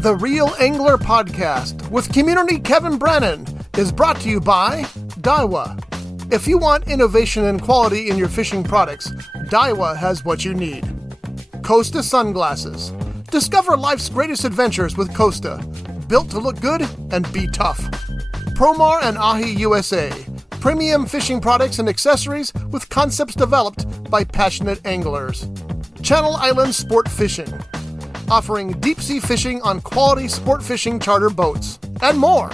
The Real Angler Podcast with community Kevin Brannon is brought to you by Daiwa. If you want innovation and quality in your fishing products, Daiwa has what you need. Costa Sunglasses. Discover life's greatest adventures with Costa. Built to look good and be tough. Promar and Ahi USA. Premium fishing products and accessories with concepts developed by passionate anglers. Channel Island Sportfishing. Offering deep-sea fishing on quality sport fishing charter boats. And more.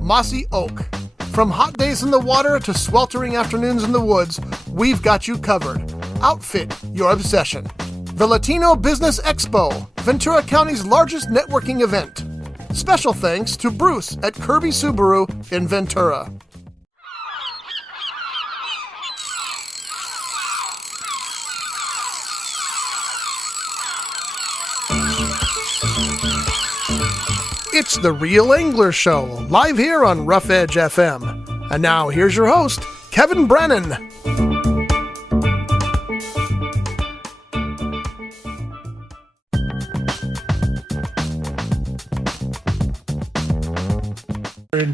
Mossy Oak. From hot days in the water to sweltering afternoons in the woods, we've got you covered. Outfit your obsession. The Latino Business Expo, Ventura County's largest networking event. Special thanks to Bruce at Kirby Subaru in Ventura. It's the Real Angler Show, live here on Rough Edge FM. And now, here's your host, Kevin Brannon.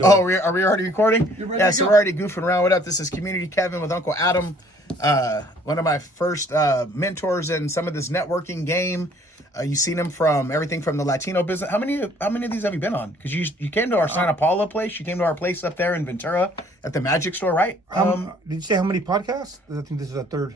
Oh, are we already recording? Yeah, so we're already goofing around. What up? This is Community Kevin with Uncle Adam. One of my first mentors in some of this networking game. You've seen him from everything from the Latino business. How many of these have you been on? Because you came to our Santa Paula place. You came to our place up there in Ventura at the Magic Store, right? Did you say how many podcasts? I think this is the third.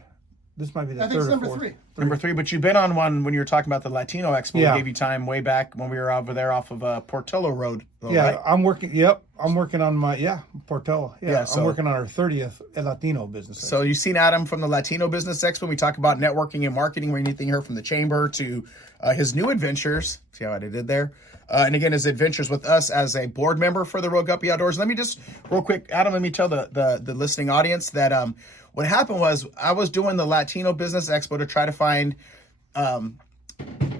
This might be the third or fourth. Three. Number three, but you've been on one when you were talking about the Latino Expo. Yeah. We gave you time way back when we were over there off of Portillo Road. Yeah, right? I'm working. Yep, I'm working on my Portillo. Yeah, so, I'm working on our 30th Latino business. So you've seen Adam from the Latino Business Expo. We talk about networking and marketing, or anything here from the chamber to his new adventures. See how I did there? And again, his adventures with us as a board member for the Real Guppy Outdoors. Let me just real quick, Adam. Let me tell the listening audience that what happened was I was doing the Latino Business Expo to try to find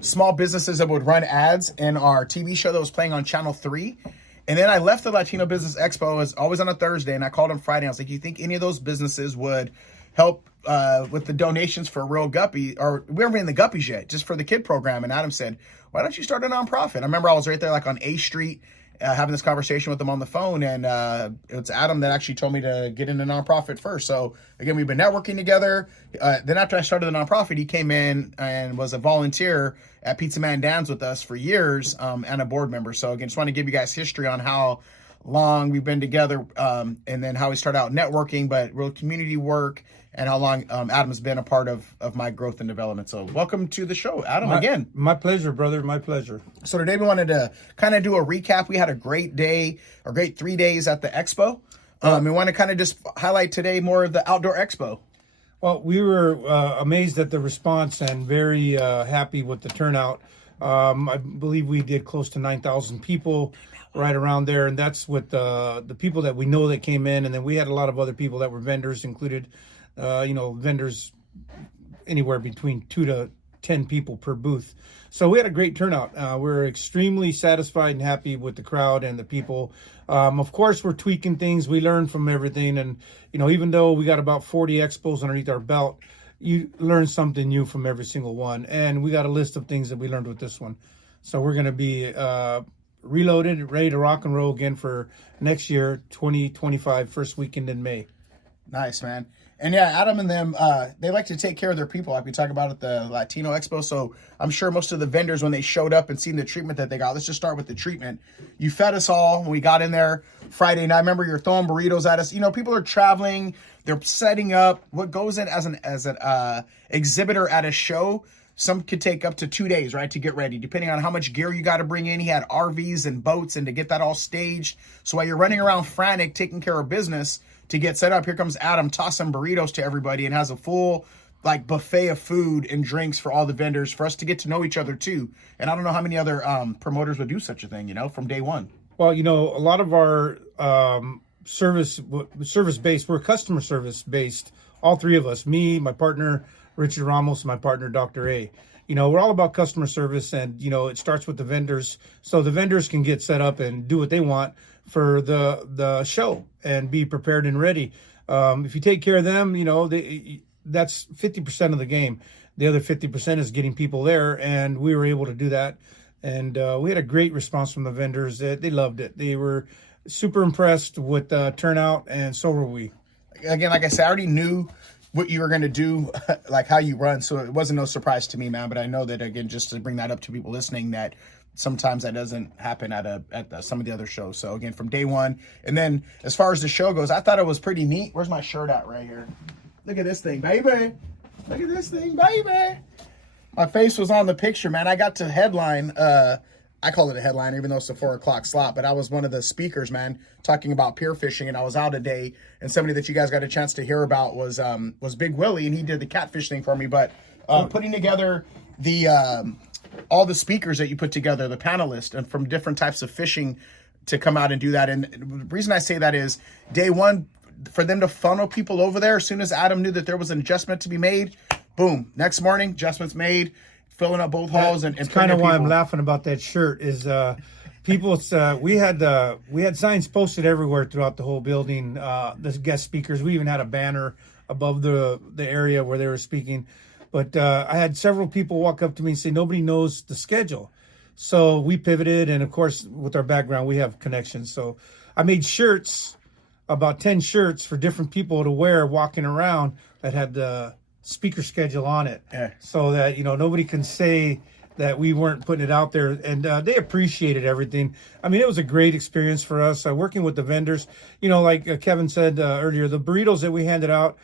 small businesses that would run ads in our TV show that was playing on Channel 3. And then I left the Latino Business Expo. It was always on a Thursday, and I called him Friday. I was like, you think any of those businesses would help with the donations for Real Guppy, or we weren't in the Guppies yet, just for the kid program? And Adam said, why don't you start a nonprofit? I remember I was right there like on A Street having this conversation with him on the phone, and it's Adam that actually told me to get into nonprofit first. So again, we've been networking together. Then after I started the nonprofit, he came in and was a volunteer at Pizza Man Dan's with us for years, and a board member. So again, just want to give you guys history on how long we've been together, and then how we started out networking, but real community work, and how long Adam's been a part of my growth and development. So welcome to the show, Adam, again. My pleasure, brother. My pleasure. So today we wanted to kind of do a recap. We had a great day, or great 3 days at the Expo. We want to kind of just highlight today more of the Outdoor Expo. Well, we were amazed at the response and very happy with the turnout. I believe we did close to 9,000 people right around there, and that's with the people that we know that came in, and then we had a lot of other people that were vendors included. Vendors anywhere between 2 to 10 people per booth. So we had a great turnout. We're extremely satisfied and happy with the crowd and the people. Of course, we're tweaking things. We learn from everything. And, even though we got about 40 expos underneath our belt, you learn something new from every single one. And we got a list of things that we learned with this one. So we're going to be reloaded, ready to rock and roll again for next year, 2025, first weekend in May. Nice, man. And yeah, Adam and them, they like to take care of their people, like we talk about at the Latino Expo. So I'm sure most of the vendors, when they showed up and seen the treatment that they got, let's just start with the treatment. You fed us all when we got in there Friday night. I remember you're throwing burritos at us. People are traveling, they're setting up. What goes in as an exhibitor at a show, some could take up to 2 days, right, to get ready, depending on how much gear you got to bring in. He had RVs and boats, and to get that all staged. So while you're running around frantic, taking care of business to get set up, here comes Adam tossing burritos to everybody and has a full buffet of food and drinks for all the vendors, for us to get to know each other too. And I don't know how many other promoters would do such a thing, from day one. Well, a lot of our service based, we're customer service based. All three of us, me, my partner Richard Ramos, and my partner Dr. A. We're all about customer service, and it starts with the vendors, so the vendors can get set up and do what they want for the show and be prepared and ready. If you take care of them, that's 50% of the game. The other 50% is getting people there, and we were able to do that. And we had a great response from the vendors. They loved it. They were super impressed with the turnout, and so were we. Again, like I said, I already knew what you were going to do, like how you run. So it wasn't no surprise to me, man. But I know that, again, just to bring that up to people listening, that sometimes that doesn't happen at some of the other shows. So again, from day one. And then as far as the show goes, I thought it was pretty neat. Where's my shirt at right here? Look at this thing, baby. Look at this thing, baby. My face was on the picture, man. I got to headline, I call it a headliner, even though it's a 4 o'clock slot, but I was one of the speakers, man, talking about pier fishing, and I was out a day, and somebody that you guys got a chance to hear about was Big Willie, and he did the catfish thing for me, but putting together the all the speakers that you put together, the panelists, and from different types of fishing to come out and do that. And the reason I say that is day one, for them to funnel people over there, as soon as Adam knew that there was an adjustment to be made, boom, next morning, adjustments made, filling up both halls. And kind of why I'm laughing about that shirt is people, we had signs posted everywhere throughout the whole building, the guest speakers. We even had a banner above the area where they were speaking. But I had several people walk up to me and say, nobody knows the schedule. So we pivoted, and of course, with our background, we have connections. So I made shirts, about 10 shirts for different people to wear walking around that had the speaker schedule on it. Yeah. So that, nobody can say that we weren't putting it out there. And they appreciated everything. I mean, it was a great experience for us working with the vendors. Like Kevin said earlier, the burritos that we handed out,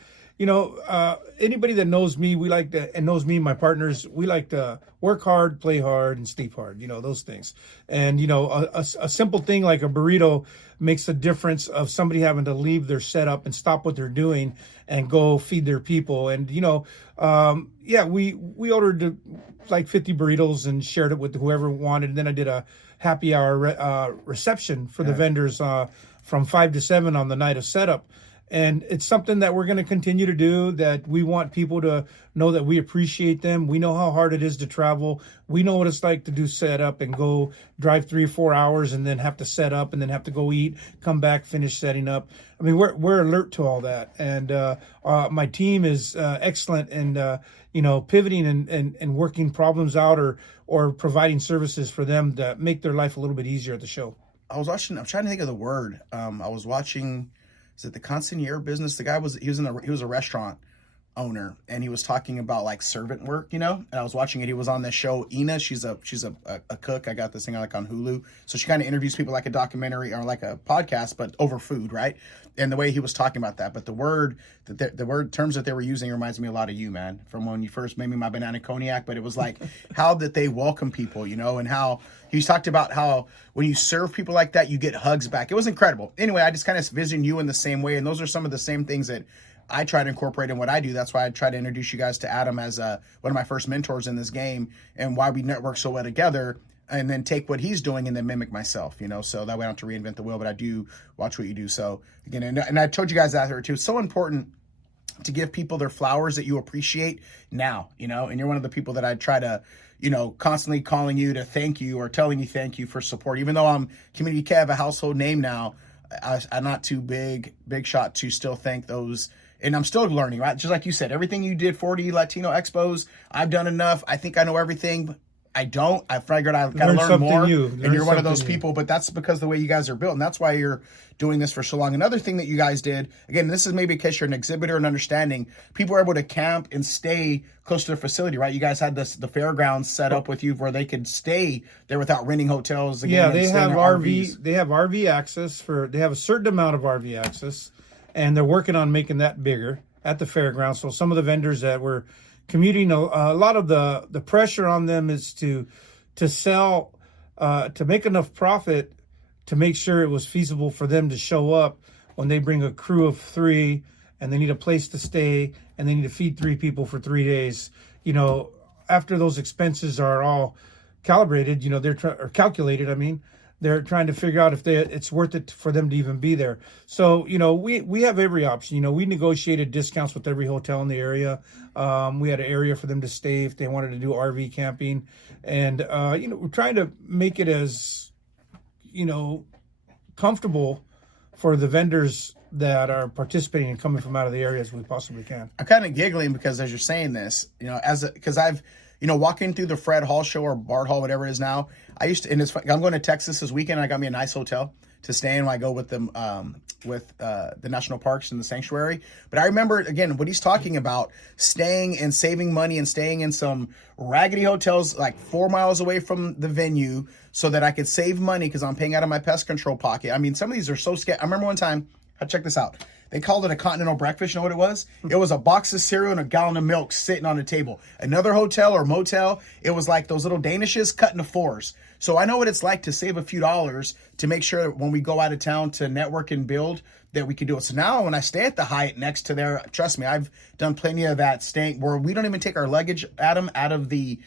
anybody that knows me, we like to, and knows me and my partners, we like to work hard, play hard, and sleep hard, those things. And, a simple thing like a burrito makes a difference of somebody having to leave their setup and stop what they're doing and go feed their people. And, we ordered like 50 burritos and shared it with whoever wanted. And then I did a happy hour reception for the vendors from 5 to 7 on the night of setup. And it's something that we're going to continue to do, that we want people to know that we appreciate them. We know how hard it is to travel. We know what it's like to do setup and go drive 3 or 4 hours and then have to set up and then have to go eat, come back, finish setting up. I mean, we're alert to all that. And my team is excellent in, pivoting and working problems out or providing services for them to make their life a little bit easier at the show. I'm trying to think of the word. I was watching... Is it the consigliere business? The guy he was a restaurant owner, and he was talking about like servant work, and I was watching it. He was on this show. Ina, she's a cook. I got this thing like on Hulu. So she kind of interviews people like a documentary or like a podcast, but over food, right? And the way he was talking about that, but the word terms that they were using reminds me a lot of you, man, from when you first made me my banana cognac. But it was like how that they welcome people, and how he talked about how when you serve people like that, you get hugs back. It was incredible. Anyway, I just kind of vision you in the same way, and those are some of the same things that I try to incorporate in what I do. That's why I try to introduce you guys to Adam as one of my first mentors in this game, and why we network so well together, and then take what he's doing and then mimic myself, so that way I don't have to reinvent the wheel, but I do watch what you do. So again, and I told you guys that here too, it's so important to give people their flowers that you appreciate now, and you're one of the people that I try to, constantly calling you to thank you or telling you thank you for support. Even though I'm Community Kev, a household name now, I'm not too big shot to still thank those. And I'm still learning, right? Just like you said, everything you did, 40 Latino Expos, I've done enough. I think I know everything. I don't. I figured I've got to learn more. And you're one of those people, but that's because the way you guys are built. And that's why you're doing this for so long. Another thing that you guys did, again, this is maybe because you're an exhibitor and understanding, people are able to camp and stay close to their facility, right? You guys had the fairgrounds set up with you where they could stay there without renting hotels. Again, they have RV. They have RV access they have a certain amount of RV access, and they're working on making that bigger at the fairgrounds. So some of the vendors that were commuting, a lot of the pressure on them is to sell, to make enough profit to make sure it was feasible for them to show up when they bring a crew of 3 and they need a place to stay and they need to feed 3 people for 3 days. After those expenses are all calibrated, or calculated, I mean, they're trying to figure out if it's worth it for them to even be there. So, we have every option. We negotiated discounts with every hotel in the area. We had an area for them to stay if they wanted to do RV camping. And, we're trying to make it as, comfortable for the vendors that are participating and coming from out of the area as we possibly can. I'm kind of giggling because as you're saying this, because I've walking through the Fred Hall show or Bart Hall, whatever it is now. I used to, and it's, I'm going to Texas this weekend. And I got me a nice hotel to stay in when I go with them, with the national parks and the sanctuary. But I remember, again, what he's talking about, staying and saving money and staying in some raggedy hotels like 4 miles away from the venue so that I could save money because I'm paying out of my pest control pocket. I mean, some of these are so scary. I remember one time, check this out. They called it a continental breakfast. You know what it was? It was a box of cereal and a gallon of milk sitting on a table. Another hotel or motel, it was like those little Danishes cut into fours. So I know what it's like to save a few dollars to make sure that when we go out of town to network and build that we can do it. So now when I stay at the Hyatt next to there, trust me, I've done plenty of that staying where we don't even take our luggage, Adam, out of the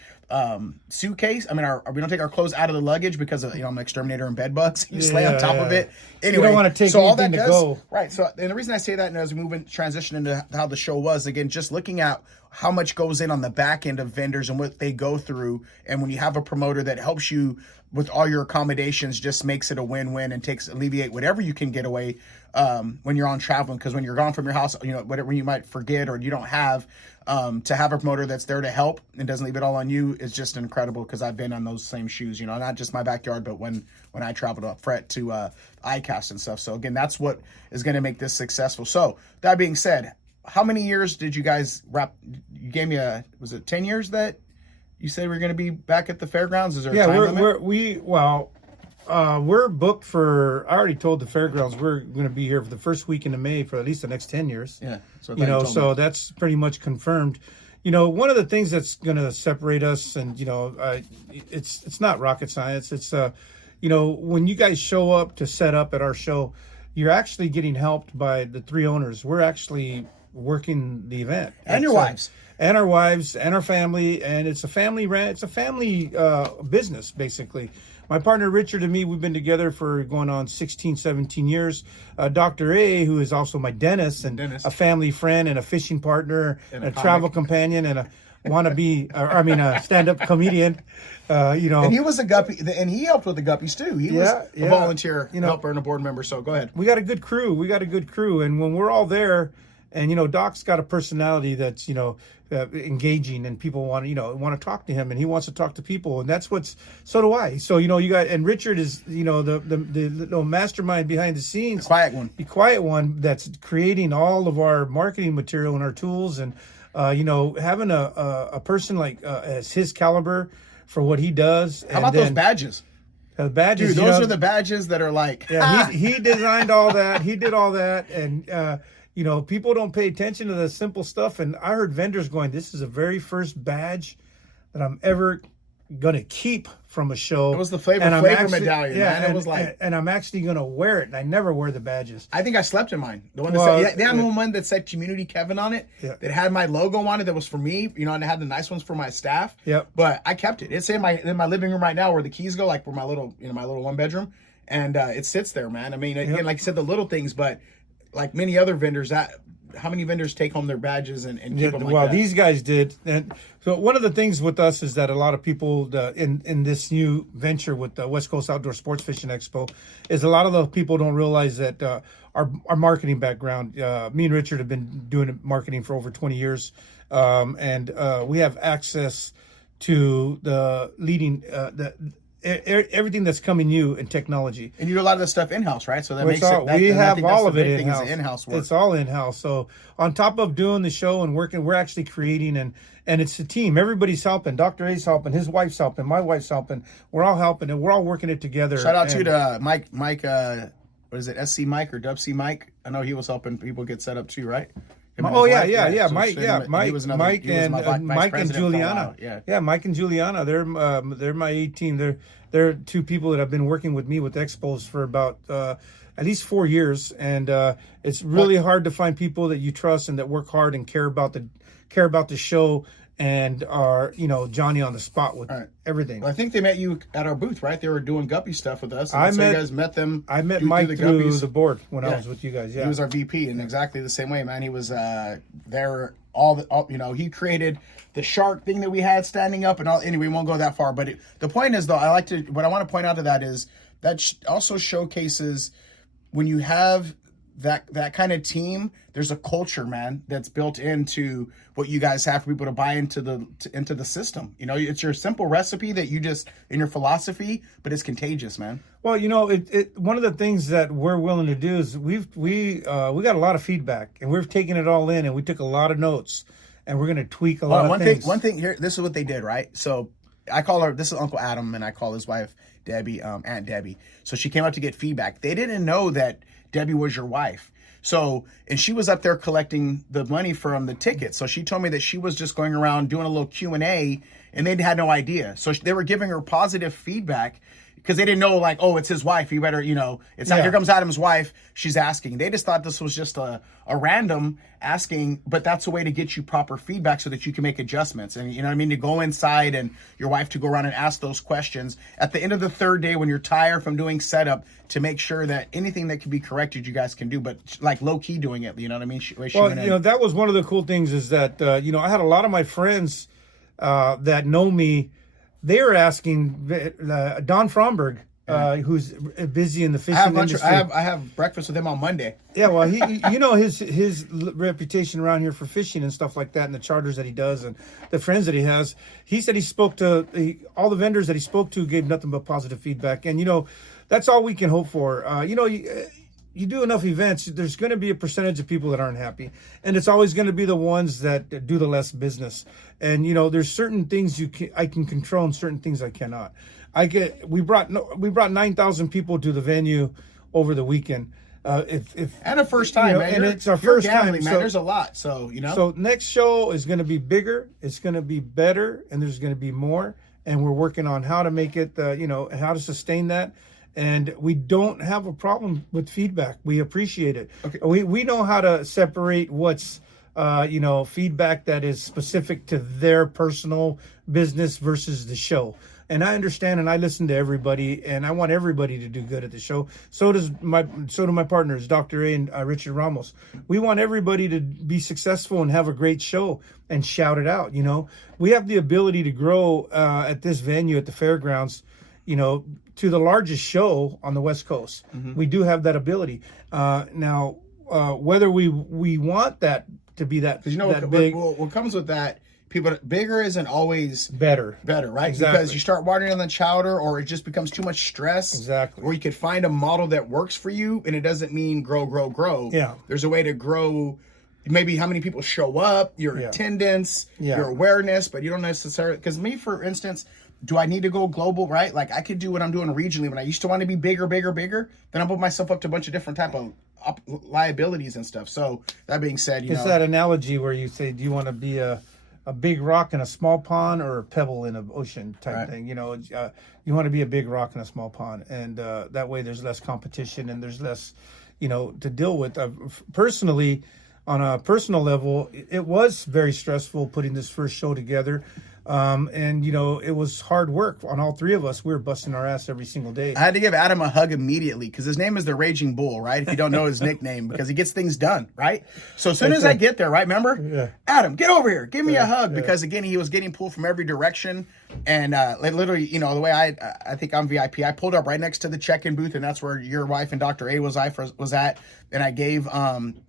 suitcase. I mean, we don't take our clothes out of the luggage because of, I'm an exterminator and bed bugs. You just lay on top of it. Anyway, you don't want to take anything to go. Right. So, and the reason I say that, and as we move in, transition into how the show was, again, just looking at how much goes in on the back end of vendors and what they go through. And when you have a promoter that helps you with all your accommodations, just makes it a win-win and alleviate whatever you can get away when you're on traveling. Because when you're gone from your house, whatever you might forget or you don't have, to have a promoter that's there to help and doesn't leave it all on you is just incredible. Because I've been on those same shoes, not just my backyard, but when I traveled up Fret to ICAST and stuff. So again, that's what is going to make this successful. So that being said, how many years did you guys wrap? You gave me was it 10 years that you said we're going to be back at the fairgrounds? Is there a time limit? We're booked for, I already told the fairgrounds we're going to be here for the first weekend of May for at least the next 10 years. Yeah. So that's pretty much confirmed. One of the things that's going to separate us and, it's not rocket science. It's, when you guys show up to set up at our show, you're actually getting helped by the 3 owners. We're actually working the event. And your wives. And our wives and our family. And it's a family it's a family business, basically. My partner Richard and me, we've been together for going on 16, 17 years. Dr. A, who is also my dentist and a family friend and a fishing partner and a travel companion and a stand-up comedian. And he was a guppy, and he helped with the guppies too. He was a volunteer helper and a board member. So go ahead. We got a good crew. And when we're all there, and Doc's got a personality that's engaging, and people want to talk to him, and he wants to talk to people, and so do I. So you got, and Richard is the mastermind behind the scenes, the quiet one that's creating all of our marketing material and our tools, and having a person like as his caliber for what he does. How about those badges? The badges, dude. Those are the badges that are like. Yeah, he designed all that. He did all that, and. People don't pay attention to the simple stuff. And I heard vendors going, this is the very first badge that I'm ever going to keep from a show. It was the flavor medallion, man. It was like... And I'm actually going to wear it. And I never wear the badges. I think I slept in mine. The one that said, they had one that said Community Kevin on it. Yeah. That had my logo on it that was for me. And I had the nice ones for my staff. Yep. But I kept it. It's in my living room right now where the keys go, like where my little, my little 1 bedroom. And it sits there, man. I mean, again, like you said, the little things, but... like many other vendors, how many vendors take home their badges and keep them like that? These guys did. And so one of the things with us is that a lot of people in this new venture with the West Coast Outdoor Sports Fishing Expo is a lot of the people don't realize that our marketing background, me and Richard have been doing marketing for over 20 years. And we have access to the leading, everything that's coming new in technology. And you do a lot of this stuff in-house, right? So that makes we have all of it in-house. In-house work. It's all in-house. So on top of doing the show and working, we're actually creating, and it's a team. Everybody's helping. Dr. A's helping. His wife's helping. My wife's helping. We're all helping, and we're all working it together. Shout out to Mike, what is it, SC Mike or Dub C Mike? I know he was helping people get set up too, right? Mike and Juliana. Mike and Juliana. They're my A team. They're 2 people that have been working with me with Expos for about at least 4 years, and it's really hard to find people that you trust and that work hard and care about the show and are Johnny on the spot with everything. Well, I think they met you at our booth, right? They were doing guppy stuff with us. You guys met them. I met Mike through the board when I was with you guys. Yeah, he was our VP, and exactly the same way, man. He was there. He created the shark thing that we had standing up and all. Anyway, we won't go that far. But the point is, though, what I want to point out to that is that also showcases when you have that kind of team, there's a culture, man, that's built into what you guys have for people to buy into the system. You know, it's your simple recipe that you just in your philosophy, but it's contagious, man. Well, you know, one of the things that we're willing to do is we got a lot of feedback, and we've taken it all in, and we took a lot of notes, and we're going to tweak a lot of things. One thing here, this is what they did, right? So I call her, this is Uncle Adam, and I call his wife Debbie, Aunt Debbie. So she came up to get feedback. They didn't know that Debbie was your wife. So, and she was up there collecting the money from the tickets. So she told me that she was just going around doing a little Q&A, and they had no idea. So they were giving her positive feedback because they didn't know, like, oh, it's his wife. You better, you know, it's not, here comes Adam's wife. She's asking. They just thought this was just a random asking, but that's a way to get you proper feedback so that you can make adjustments. And, you know what I mean? To go inside and your wife to go around and ask those questions at the end of the third day when you're tired from doing setup, to make sure that anything that can be corrected, you guys can do, but like low key doing it. You know what I mean? Well, you know, that was one of the cool things is that, you know, I had a lot of my friends that know me. They were asking Don Fromberg, who's busy in the fishing industry. I have breakfast with him on Monday. Yeah, well, he, you know, his reputation around here for fishing and stuff like that, and the charters that he does, and the friends that he has. He said he spoke to all the vendors that he spoke to, gave nothing but positive feedback, and you know, that's all we can hope for. You know, you do enough events, there's going to be a percentage of people that aren't happy, and it's always going to be the ones that do the less business. And you know, there's certain things I can control, and certain things I cannot. We brought 9,000 people to the venue over the weekend. And a first time, you know, man. And it's our first time, man. so, there's a lot, so you know. So next show is going to be bigger. It's going to be better, and there's going to be more. And we're working on how to make it, you know, how to sustain that. And we don't have a problem with feedback. We appreciate it. Okay. We know how to separate what's, you know, feedback that is specific to their personal business versus the show. And I understand, and I listen to everybody, and I want everybody to do good at the show. So do my partners, Dr. A and Richard Ramos. We want everybody to be successful and have a great show and shout it out. You know, we have the ability to grow at this venue at the fairgrounds, you know, to the largest show on the West Coast. Mm-hmm. We do have that ability. Now, whether we want that to be that, you know, that big, what comes with that. People, bigger isn't always better, right? Exactly. Because you start watering on the chowder, or it just becomes too much stress. Exactly. Or you could find a model that works for you, and it doesn't mean grow. Yeah. There's a way to grow. Maybe how many people show up, your attendance, your awareness, but you don't necessarily. Because me, for instance, do I need to go global? Right? Like I could do what I'm doing regionally. When I used to want to be bigger, then I put myself up to a bunch of different type of liabilities and stuff. So that being said, it's that analogy where you say, do you want to be a big rock in a small pond or a pebble in an ocean type thing? You know, you want to be a big rock in a small pond, and that way there's less competition and there's less, you know, to deal with. Personally, on a personal level, it was very stressful putting this first show together. And you know, it was hard work on all three of us. We were busting our ass every single day. I had to give Adam a hug immediately because his name is the Raging Bull, right? If you don't know his nickname, because he gets things done, right? So as soon as I get there, right? Remember, Adam, get over here, give me a hug, because again, he was getting pulled from every direction, and literally, you know, the way I think I'm VIP. I pulled up right next to the check-in booth, and that's where your wife and Dr. A was at, and I gave,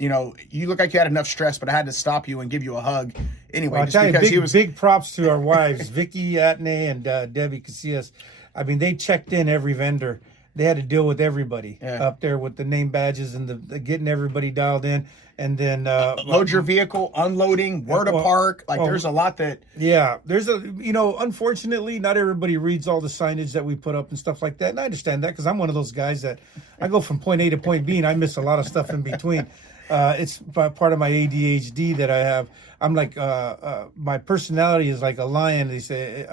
you know, you look like you had enough stress, but I had to stop you and give you a hug anyway. Well, just because big props to our wives, Vicky Atney and Debbie Casillas. I mean, they checked in every vendor. They had to deal with everybody up there with the name badges and the getting everybody dialed in. And then load your vehicle, unloading, where to park. There's a lot that. Yeah, there's you know, unfortunately, not everybody reads all the signage that we put up and stuff like that. And I understand that because I'm one of those guys that I go from point A to point B and I miss a lot of stuff in between. It's part of my ADHD that I have. I'm like, my personality is like a lion. They say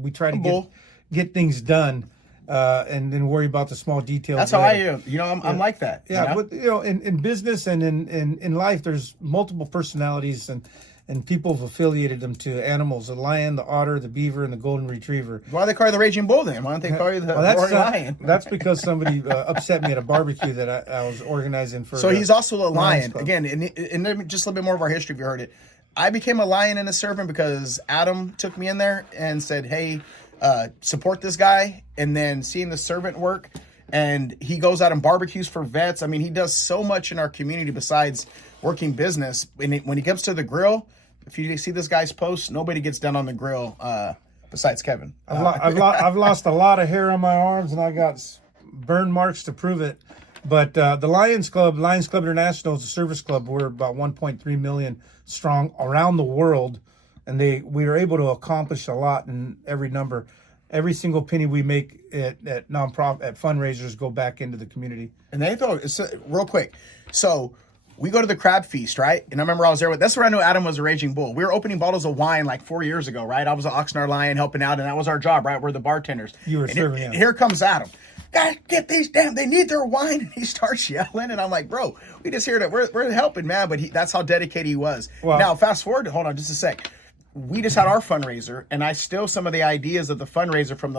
we try to get things done. And then worry about the small details. That's how I am. You know, I'm like that. Yeah, you know? But you know, in business and in life, there's multiple personalities, and people have affiliated them to animals: the lion, the otter, the beaver, and the golden retriever. Why do they call you the Raging Bull then? Why don't they call you the Roaring Lion? That's because somebody upset me at a barbecue that I was organizing for. So he's also a lion. Again, and just a little bit more of our history, if you heard it. I became a lion and a servant because Adam took me in there and said, hey, support this guy, and then seeing the servant work, and he goes out and barbecues for vets. I mean, he does so much in our community besides working business. And when he comes to the grill, if you see this guy's posts, nobody gets done on the grill besides Kevin. I've lost a lot of hair on my arms, and I got burn marks to prove it. But the Lions Club International is a service club. We're about 1.3 million strong around the world, and we are able to accomplish a lot in every number. Every single penny we make at nonprofit at fundraisers go back into the community. And they throw real quick. So we go to the crab feast, right? And I remember I was there that's where I knew Adam was a raging bull. We were opening bottles of wine like 4 years ago, right? I was an Oxnard Lion helping out, and that was our job, right? We're the bartenders. You were serving. And here comes Adam. Guys, get these they need their wine. And he starts yelling, and I'm like, bro, we just here to, we're helping, man. But that's how dedicated he was. Wow. Now, fast forward, hold on just a sec. We just had our fundraiser, and I still some of the ideas of the fundraiser from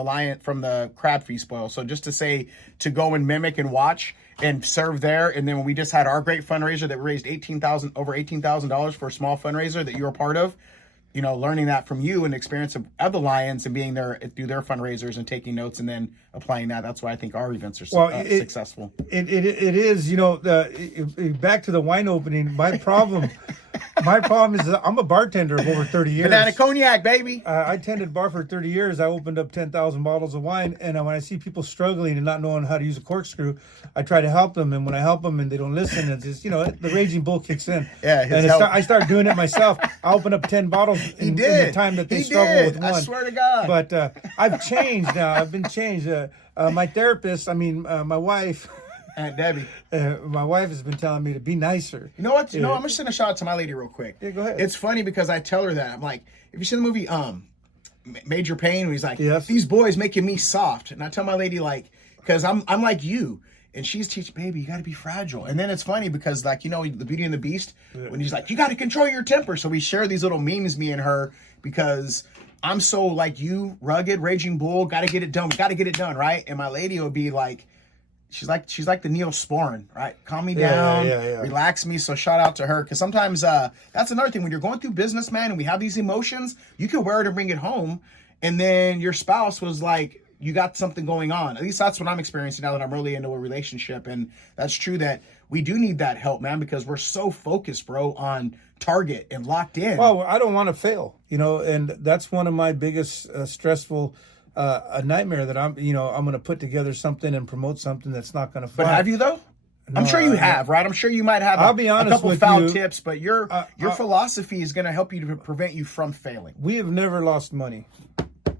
the crab feast spoil. So just to say, to go and mimic and watch and serve there. And then when we just had our great fundraiser that raised over $18,000 for a small fundraiser that you were part of, you know, learning that from you and the experience of the Lions and being there through their fundraisers and taking notes and then applying that. That's why I think our events are successful. It is, you know, back to the wine opening. My problem is that I'm a bartender of over 30 years. Banana cognac, baby. I tended bar for 30 years. I opened up 10,000 bottles of wine. And when I see people struggling and not knowing how to use a corkscrew, I try to help them. And when I help them and they don't listen, it's just, you know, the raging bull kicks in. Yeah, and I start doing it myself. I open up 10 bottles in the time that they struggle with one. I swear to God. But I've changed now. I've been changed. My therapist, my wife... Aunt Debbie. My wife has been telling me to be nicer. You know what? I'm going to send a shout out to my lady real quick. Yeah, go ahead. It's funny because I tell her that. I'm like, if you see the movie Major Payne, he's like, yes. These boys making me soft. And I tell my lady, like, because I'm like you. And she's teaching, baby, you got to be fragile. And then it's funny because, like, you know, the Beauty and the Beast, when he's like, you got to control your temper. So we share these little memes, me and her, because I'm so like you, rugged, raging bull, got to get it done. We got to get it done, right? And my lady will be like, She's like the Neosporin, right? Calm me down, relax me. So shout out to her, because sometimes that's another thing when you're going through business, man, and we have these emotions. You can wear it and bring it home, and then your spouse was like, "You got something going on." At least that's what I'm experiencing now that I'm really into a relationship, and that's true that we do need that help, man, because we're so focused, bro, on target and locked in. Well, I don't want to fail, you know, and that's one of my biggest stressful. A nightmare that I'm going to put together something and promote something that's not going to fly. But have you though? No, I'm sure you have, right? I'm sure you might have I'll be honest a couple with foul you, tips, but your philosophy is going to help you to prevent you from failing. We have never lost money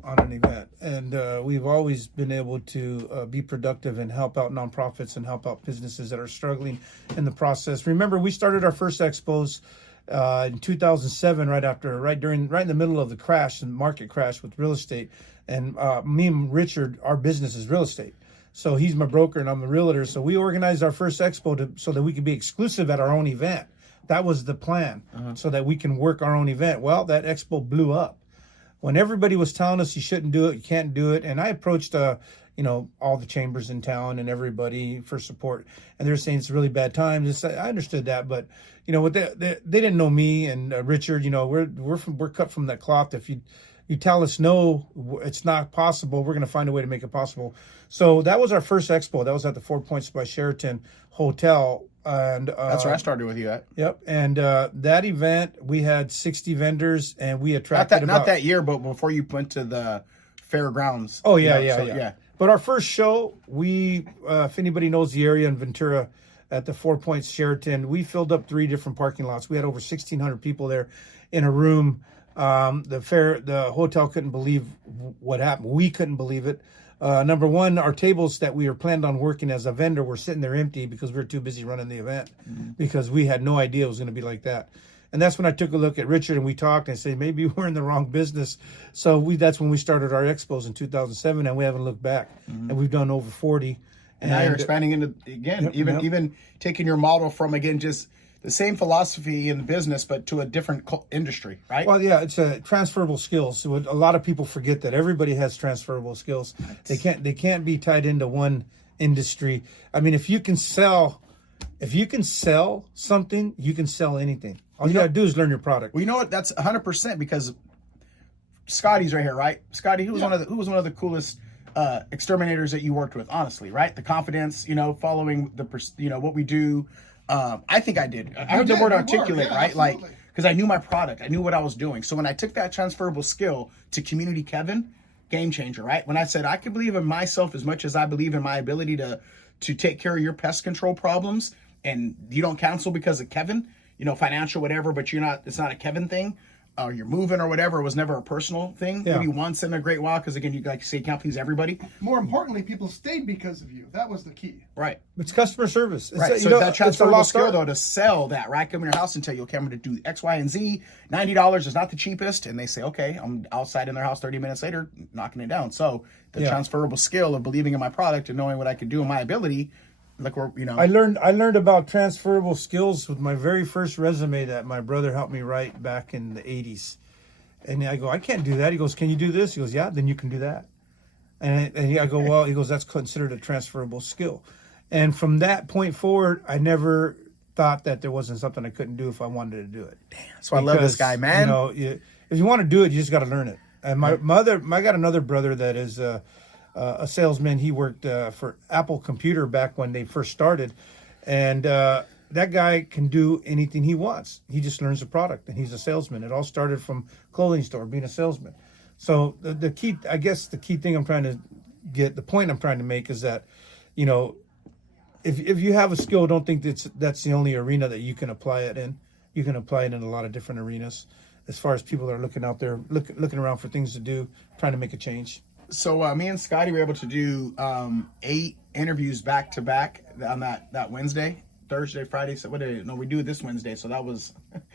on an event, and we've always been able to be productive and help out nonprofits and help out businesses that are struggling in the process. Remember, we started our first expos in 2007, right in the middle of the crash and market crash with real estate. And me and Richard, our business is real estate. So he's my broker and I'm the realtor. So we organized our first expo so that we could be exclusive at our own event. That was the plan, so that we can work our own event. Well, that expo blew up. When everybody was telling us you shouldn't do it, you can't do it. And I approached, all the chambers in town and everybody for support. And they're saying it's a really bad time. I understood that. But, what they didn't know me and Richard, we're cut from that cloth. If you tell us no, it's not possible, we're going to find a way to make it possible. So that was our first expo. That was at the 4 Points by Sheraton Hotel. And that's where I started with you at. Yep. And that event, we had 60 vendors, and we attracted not that year, but before you went to the fairgrounds. Oh, yeah. But our first show, if anybody knows the area in Ventura at the 4 Points Sheraton, we filled up 3 different parking lots. We had over 1,600 people there in a room. The hotel couldn't believe what happened. We couldn't believe it. Number one, our tables that we were planned on working as a vendor were sitting there empty because we were too busy running the event, because we had no idea it was going to be like that. And that's when I took a look at Richard and we talked and said, maybe we're in the wrong business. So that's when we started our expos in 2007, and we haven't looked back. And we've done over 40. And now you're expanding into, again, even taking your model from, again, just the same philosophy in the business, but to a different industry, right? Well, yeah, it's transferable skills. So a lot of people forget that everybody has transferable skills. They can't be tied into one industry. I mean, if you can sell something, you can sell anything. All you got to do is learn your product. Well, you know what? That's 100%, because Scotty's right here, right? Scotty, who was one of the coolest exterminators that you worked with, honestly, right? The confidence, following what we do. I think I did. I heard the word articulate, right? Absolutely. Like, because I knew my product, I knew what I was doing. So when I took that transferable skill to Community Kevin, game changer, right? When I said I can believe in myself as much as I believe in my ability to take care of your pest control problems, and you don't cancel because of Kevin, financial, whatever, but it's not a Kevin thing. Or you're moving or whatever. It was never a personal thing. Yeah. Maybe once in a great while, because again, you can't please everybody. More importantly, people stayed because of you. That was the key. Right. It's customer service. Right. So that transferable skill, though, to sell that, right? Come in your house and tell you, okay, I'm going to do X, Y, and Z. $90 is not the cheapest. And they say, okay, I'm outside in their house 30 minutes later, knocking it down. So the transferable skill of believing in my product and knowing what I could do in my ability. Like I learned about transferable skills with my very first resume that my brother helped me write back in the 80s. And I go, I can't do that. He goes, can you do this? He goes, yeah, then you can do that. And I go, well, he goes, that's considered a transferable skill. And from that point forward, I never thought that there wasn't something I couldn't do if I wanted to do it. Damn, that's why I love this guy, man. If you want to do it, you just got to learn it. And I got another brother that is a salesman. He worked for Apple Computer back when they first started, and that guy can do anything he wants. He just learns the product, and he's a salesman. It all started from clothing store, being a salesman. So the key thing I'm trying to get, the point I'm trying to make is that, if you have a skill, don't think that's the only arena that you can apply it in. You can apply it in a lot of different arenas. As far as people that are looking out there, looking around for things to do, trying to make a change. So me and Scotty were able to do 8 interviews back to back on that Wednesday, Thursday, Friday. So we do it this Wednesday. So that was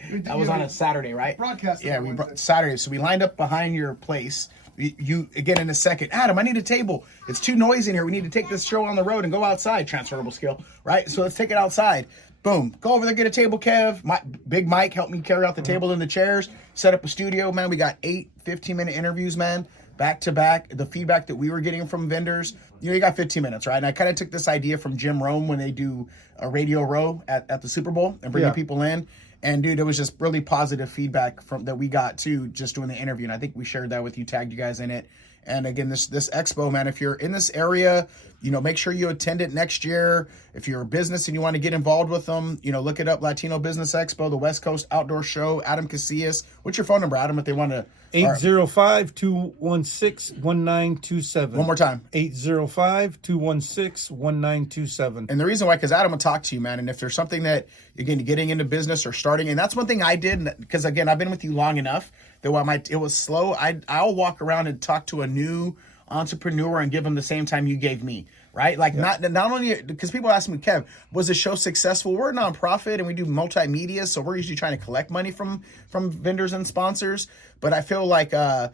on a Saturday, right? Broadcast. Yeah, Saturday. So we lined up behind your place. You again in a second. Adam, I need a table. It's too noisy in here. We need to take this show on the road and go outside. Transferable skill, right? So let's take it outside. Boom. Go over there, get a table, Kev. Big Mike helped me carry out the table and the chairs. Set up a studio, man. We got 8 15-minute interviews, man. Back to back. The feedback that we were getting from vendors, you got 15 minutes, right? And I kind of took this idea from Jim Rome when they do a radio row at the Super Bowl and bringing people in. And dude, it was just really positive feedback that we got too, just doing the interview. And I think we shared that with you, tagged you guys in it. And again, this expo, man, if you're in this area, make sure you attend it next year. If you're a business and you want to get involved with them, look it up, Latino Business Expo, the West Coast Outdoor Show, Adam Casillas. What's your phone number, Adam, if they want to? 805-216-1927. One more time. 805-216-1927. And the reason why, because Adam will talk to you, man. And if there's something that, again, getting into business or starting, and that's one thing I did, because, again, I've been with you long enough that while it was slow, I'll walk around and talk to a new entrepreneur and give them the same time you gave me, right? Like not only, because people ask me, Kev, was the show successful? We're a nonprofit and we do multimedia, so we're usually trying to collect money from vendors and sponsors. But I feel like I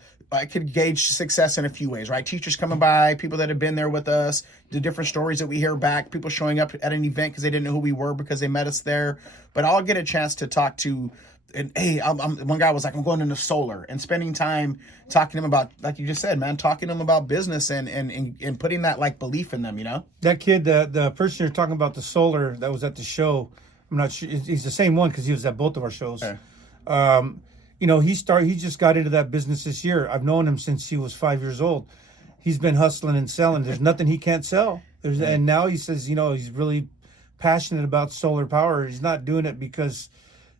could gauge success in a few ways, right? Teachers coming by, people that have been there with us, the different stories that we hear back, people showing up at an event because they didn't know who we were because they met us there. But I'll get a chance to talk to. And hey, one guy was like, I'm going into solar, and spending time talking to him about, like you just said, man, talking to him about business and putting that like belief in them, That kid, the person you're talking about, the solar that was at the show, I'm not sure he's the same one because he was at both of our shows. Okay. He just got into that business this year. I've known him since he was 5 years old. He's been hustling and selling. There's nothing he can't sell. And now he says, he's really passionate about solar power. He's not doing it because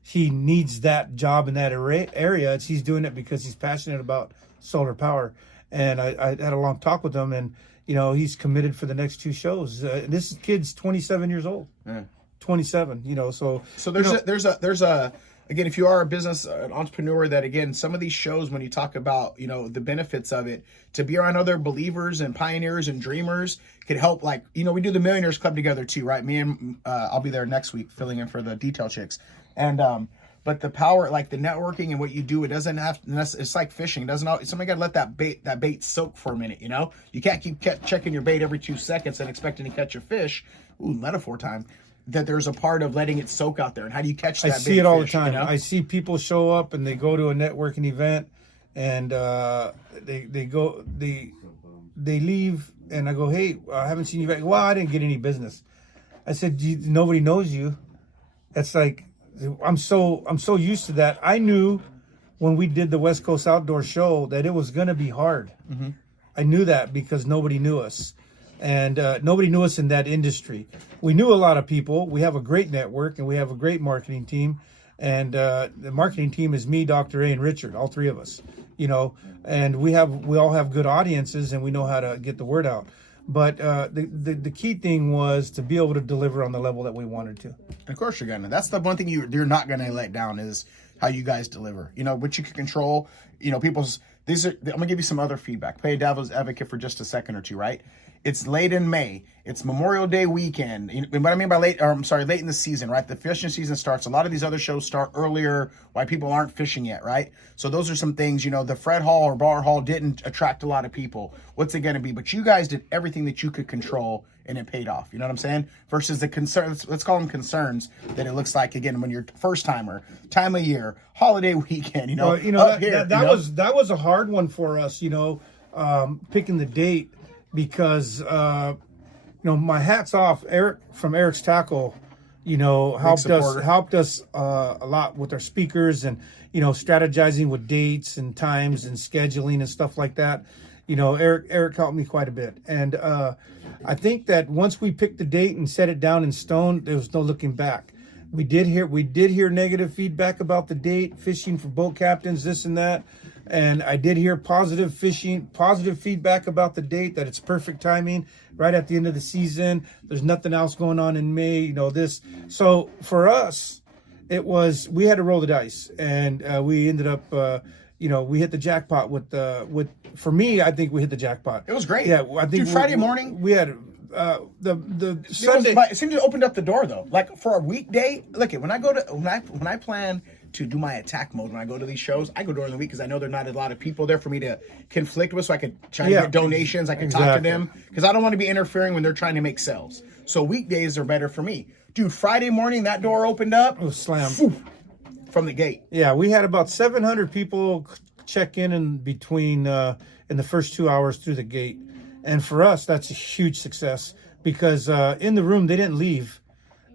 he needs that job in that area. He's doing it because he's passionate about solar power. And I had a long talk with him, and he's committed for the next 2 shows. This kid's 27 years old. Yeah. 27. So there's a again, if you are a business, an entrepreneur, that again, some of these shows, when you talk about the benefits of it, to be around other believers and pioneers and dreamers could help. Like we do the Millionaires Club together too, right? Me and I'll be there next week filling in for the Detail Chicks. And but the power, like the networking and what you do, it doesn't have. It's like fishing. It doesn't. Somebody got to let that bait soak for a minute. You can't keep checking your bait every 2 seconds and expecting to catch a fish. Ooh, metaphor time. That there's a part of letting it soak out there, and how do you catch that? I see it all the time. I see people show up and they go to a networking event, and they leave, and I go, hey, I haven't seen you back. Well, I didn't get any business. I said, nobody knows you. That's like. I'm so used to that. I knew when we did the West Coast Outdoor Show that it was going to be hard. Mm-hmm. I knew that because nobody knew us. And nobody knew us in that industry. We knew a lot of people. We have a great network, and we have a great marketing team. And the marketing team is me, Dr. A, and Richard, all three of us. And we all have good audiences, and we know how to get the word out. But the key thing was to be able to deliver on the level that we wanted to. And of course you're gonna. That's the one thing you're not gonna let down is how you guys deliver. What you can control. People's. I'm gonna give you some other feedback. Play devil's advocate for just a second or two, right? It's late in May. It's Memorial Day weekend. What I mean by late in the season, right? The fishing season starts. A lot of these other shows start earlier. Why people aren't fishing yet, right? So those are some things. The Fred Hall or Bar Hall didn't attract a lot of people. What's it going to be? But you guys did everything that you could control, and it paid off. You know what I'm saying? Versus the concerns. Let's call them concerns. That it looks like again when you're first timer, time of year, holiday weekend. That was a hard one for us. Picking the date. Because my hat's off, Eric from Eric's Tackle, helped us a lot with our speakers and strategizing with dates and times and scheduling and stuff like that. Eric helped me quite a bit, and I think that once we picked the date and set it down in stone, there was no looking back. We did hear negative feedback about the date, fishing for boat captains, this and that. And I did hear positive feedback about the date, that it's perfect timing right at the end of the season. There's nothing else going on in May, this. So for us, we had to roll the dice, and we ended up, we hit the jackpot for me, I think we hit the jackpot. It was great. Yeah, I think Friday morning we had the Sunday. It seemed to opened up the door though. Like for a weekday, look, when I plan to do my attack mode when I go to these shows, I go during the week because I know there are not a lot of people there for me to conflict with, so I could try to get donations. I can talk to them because I don't want to be interfering when they're trying to make sales. So weekdays are better for me. Dude, Friday morning, that door opened up. It was slammed. From the gate. Yeah, we had about 700 people check in between in the first 2 hours through the gate. And for us, that's a huge success because in the room, they didn't leave.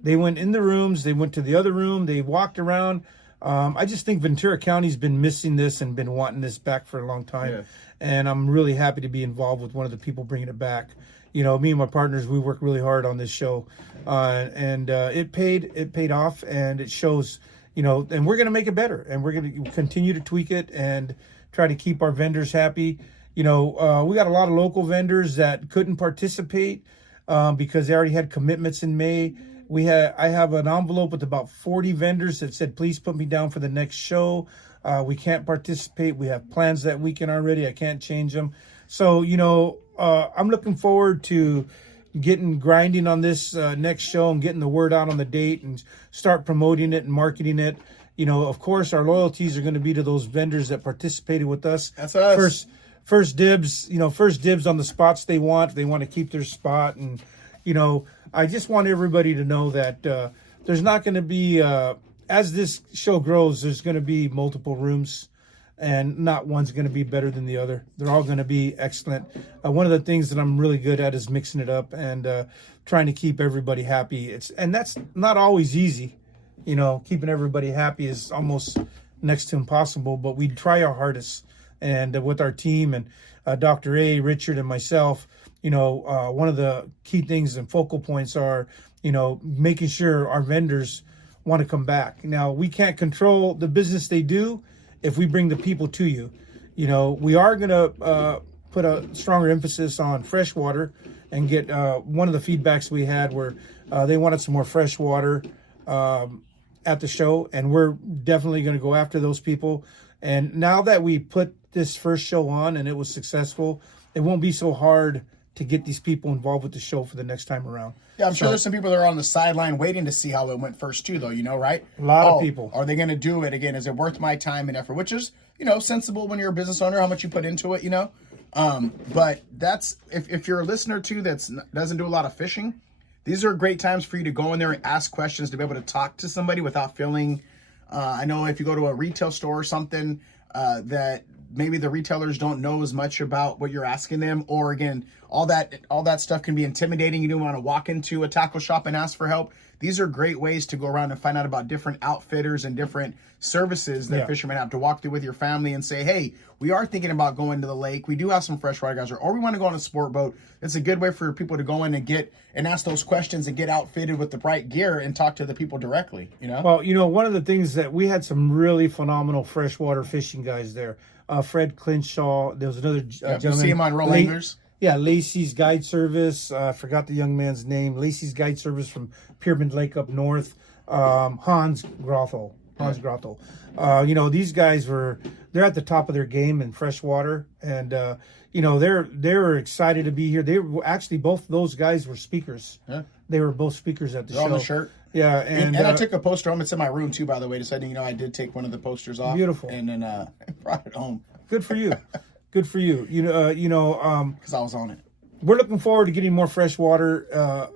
They went in the rooms. They went to the other room. They walked around. I just think Ventura County's been missing this and been wanting this back for a long time. Yeah. And I'm really happy to be involved with one of the people bringing it back. Me and my partners, we work really hard on this show. And it paid off, and it shows, and we're going to make it better. And we're going to continue to tweak it and try to keep our vendors happy. We got a lot of local vendors that couldn't participate because they already had commitments in May. I have an envelope with about 40 vendors that said, please put me down for the next show. We can't participate. We have plans that weekend already. I can't change them. So, I'm looking forward to grinding on this next show and getting the word out on the date and start promoting it and marketing it. Of course, our loyalties are going to be to those vendors that participated with us. That's us. First dibs, first dibs on the spots they want. They want to keep their spot. And, I just want everybody to know that there's not going to be, as this show grows, there's going to be multiple rooms, and not one's going to be better than the other. They're all going to be excellent. One of the things that I'm really good at is mixing it up and trying to keep everybody happy. And that's not always easy. Keeping everybody happy is almost next to impossible, but we try our hardest. And with our team and Dr. A, Richard, and myself, one of the key things and focal points are, making sure our vendors want to come back. Now, we can't control the business they do if we bring the people to you. We are going to put a stronger emphasis on freshwater and get one of the feedbacks we had where they wanted some more freshwater at the show, and we're definitely going to go after those people. And now that we put this first show on and it was successful, it won't be so hard to get these people involved with the show for the next time around. Yeah, I'm sure there's some people that are on the sideline waiting to see how it went first too, though, right? A lot of people. Are they going to do it again? Is it worth my time and effort? Which is, sensible when you're a business owner, how much you put into it, But that's, if you're a listener too that doesn't do a lot of fishing, these are great times for you to go in there and ask questions, to be able to talk to somebody without feeling, I know if you go to a retail store or something, that maybe the retailers don't know as much about what you're asking them, or again, all that stuff can be intimidating. You don't want to walk into a tackle shop and ask for help. These are great ways to go around and find out about different outfitters and different services that fishermen have to walk through with your family and say, hey, we are thinking about going to the lake. We do have some freshwater guys, or we want to go on a sport boat. It's a good way for people to go in and get and ask those questions and get outfitted with the right gear and talk to the people directly, you know? Well, you know, one of the things that we had some really phenomenal freshwater fishing guys there. Fred Clinshaw, there was another gentleman. See him on Roll Anglers? Yeah, Lacey's Guide Service. I forgot the young man's name. Lacey's Guide Service from Pyramid Lake up north. Hans Grothel. You know, these guys they're at the top of their game in freshwater, and you know, they're excited to be here. They were actually, both those guys were speakers. Yeah. They were both speakers at the show. On the shirt. Yeah, and I took a poster home. It's in my room too, by the way. Deciding, you know, I did take one of the posters off. Beautiful. And then brought it home. Good for you. Good for you. You know, because I was on it. We're looking forward to getting more freshwater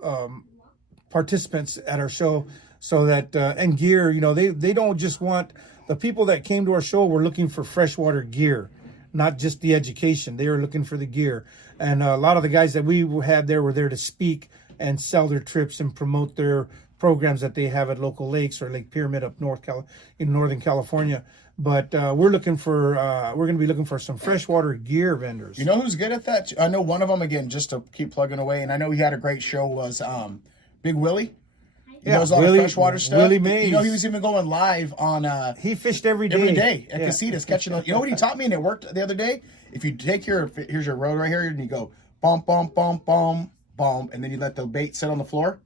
participants at our show, so that and gear. You know, they don't just want the people that came to our show were looking for freshwater gear, not just the education. They were looking for the gear, and a lot of the guys that we had there were there to speak and sell their trips and promote their programs that they have at local lakes or Lake Pyramid up in Northern California. But we're going to be looking for some freshwater gear vendors. You know who's good at that? I know one of them, again, just to keep plugging away, and I know he had a great show, was Big Willie. He knows a lot of freshwater stuff. Willie Mays. You know, he was even going live on... he fished every day. Every day at Casillas, catching... You know what he taught me, and it worked the other day? If you take here's your rod right here, and you go, bum, bum, bum, bum, bum, and then you let the bait sit on the floor,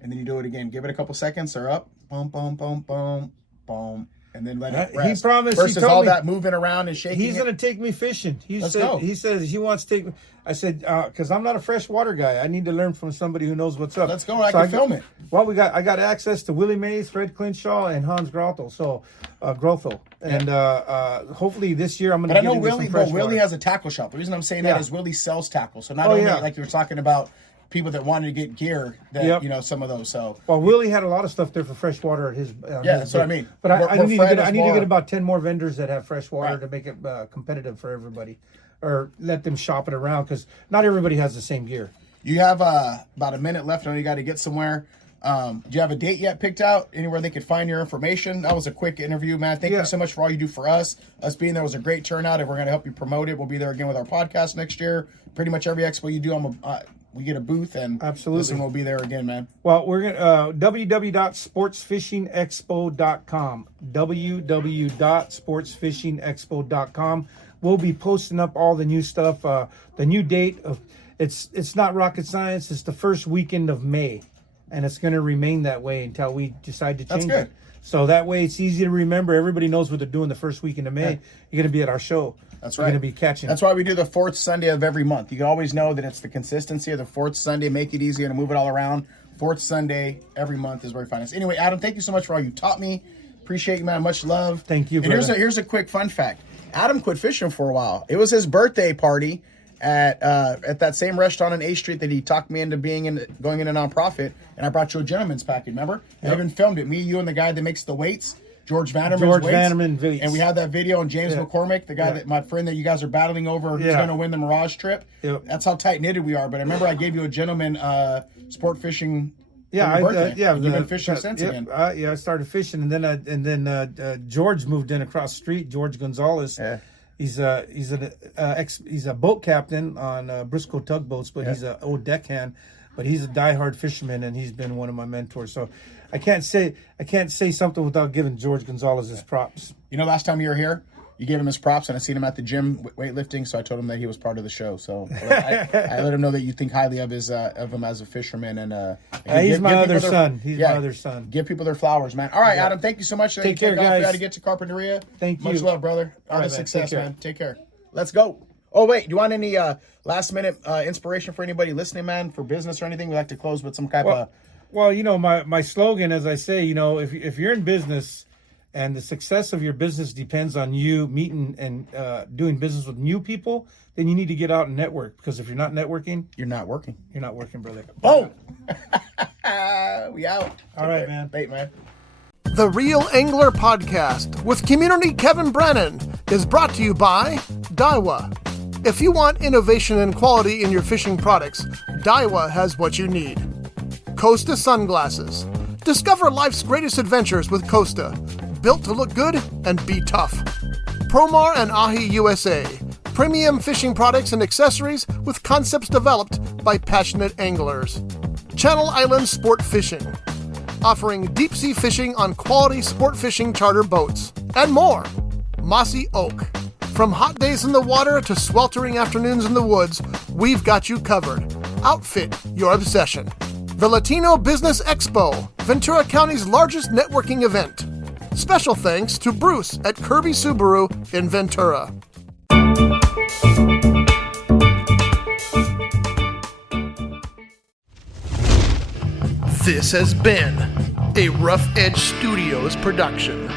and then you do it again. Give it a couple seconds, they're up, bum, bum, bum, bum, bum, and then let it rest. He promised. Versus he told all me that moving around and shaking. He's going to take me fishing. Let's go. He says he wants to take me. I said, because I'm not a freshwater guy. I need to learn from somebody who knows what's up. Let's go. I can film it. Well, I got access to Willie Mays, Fred Clinshaw, and Hans Grothel. So Grothel, and hopefully this year I'm going to. But I know Willie has a tackle shop. The reason I'm saying that is Willie sells tackle. So not only like you were talking about people that wanted to get gear, that you know, some of those. So Willie had a lot of stuff there for freshwater at his. That's what I mean. But I need to get about 10 more vendors that have freshwater to make it competitive for everybody, or let them shop it around, because not everybody has the same gear. You have about a minute left. I know you got to get somewhere. Do you have a date yet picked out? Anywhere they could find your information? That was a quick interview, man. Thank you so much for all you do for us. Us being there was a great turnout, and we're going to help you promote it. We'll be there again with our podcast next year. Pretty much every expo you do, we get a booth, and listen, we'll be there again, man. Well, we're going to www.sportsfishingexpo.com. www.sportsfishingexpo.com. We'll be posting up all the new stuff. The new date of it's not rocket science. It's the first weekend of May, and it's going to remain that way until we decide to change it. So that way it's easy to remember. Everybody knows what they're doing the first weekend of May. Yeah. You're going to be at our show. That's right. You're going to be catching. That's why we do the fourth Sunday of every month. You can always know that it's the consistency of the fourth Sunday. Make it easier to move it all around. Fourth Sunday every month is where we find us. Anyway, Adam, thank you so much for all you taught me. Appreciate you, man. Much love. Thank you, and brother. here's a quick fun fact. Adam quit fishing for a while. It was his birthday party at that same restaurant on 8th Street that he talked me into going in a nonprofit, and I brought you a gentleman's packet, remember? I even filmed it. Me, you, and the guy that makes the weights. George Vanderman weights. And we had that video on James McCormick, the guy my friend that you guys are battling over, who's going to win the Mirage trip. Yep. That's how tight knitted we are. But I remember I gave you a gentleman sport fishing. You've been fishing since again. I started fishing, and then George moved in across the street. George Gonzalez. Yeah. He's a boat captain on Briscoe tugboats, but he's an old deckhand. But he's a diehard fisherman, and he's been one of my mentors. So I can't say something without giving George Gonzalez his props. You know, last time you were here, you gave him his props, and I seen him at the gym weightlifting. So I told him that he was part of the show. So I let him know that you think highly of him as a fisherman. And he's my other son. He's my other son. Give people their flowers, man. All right, Adam. Thank you so much. Take care, guys. We got to get to Carpinteria. Thank you. Much love, brother. All right, success, man. Take care. Let's go. Oh, wait. Do you want any last minute inspiration for anybody listening, man, for business or anything? We like to close with some type of. Well, you know, my slogan, as I say, you know, if you're in business and the success of your business depends on you meeting and doing business with new people, then you need to get out and network. Because if you're not networking, you're not working. You're not working, brother. Boom. We out. All right, man. Bait, man. The Real Angler Podcast with community Kevin Brannon is brought to you by Daiwa. If you want innovation and quality in your fishing products, Daiwa has what you need. Costa Sunglasses. Discover life's greatest adventures with Costa. Built to look good and be tough. Promar and Ahi USA. Premium fishing products and accessories with concepts developed by passionate anglers. Channel Islands Sportfishing. Offering deep-sea fishing on quality sport fishing charter boats. And more. Mossy Oak. From hot days in the water to sweltering afternoons in the woods, we've got you covered. Outfit your obsession. The Latino Business Expo, Ventura County's largest networking event. Special thanks to Bruce at Kirby Subaru in Ventura. This has been a Rough Edge Studios production.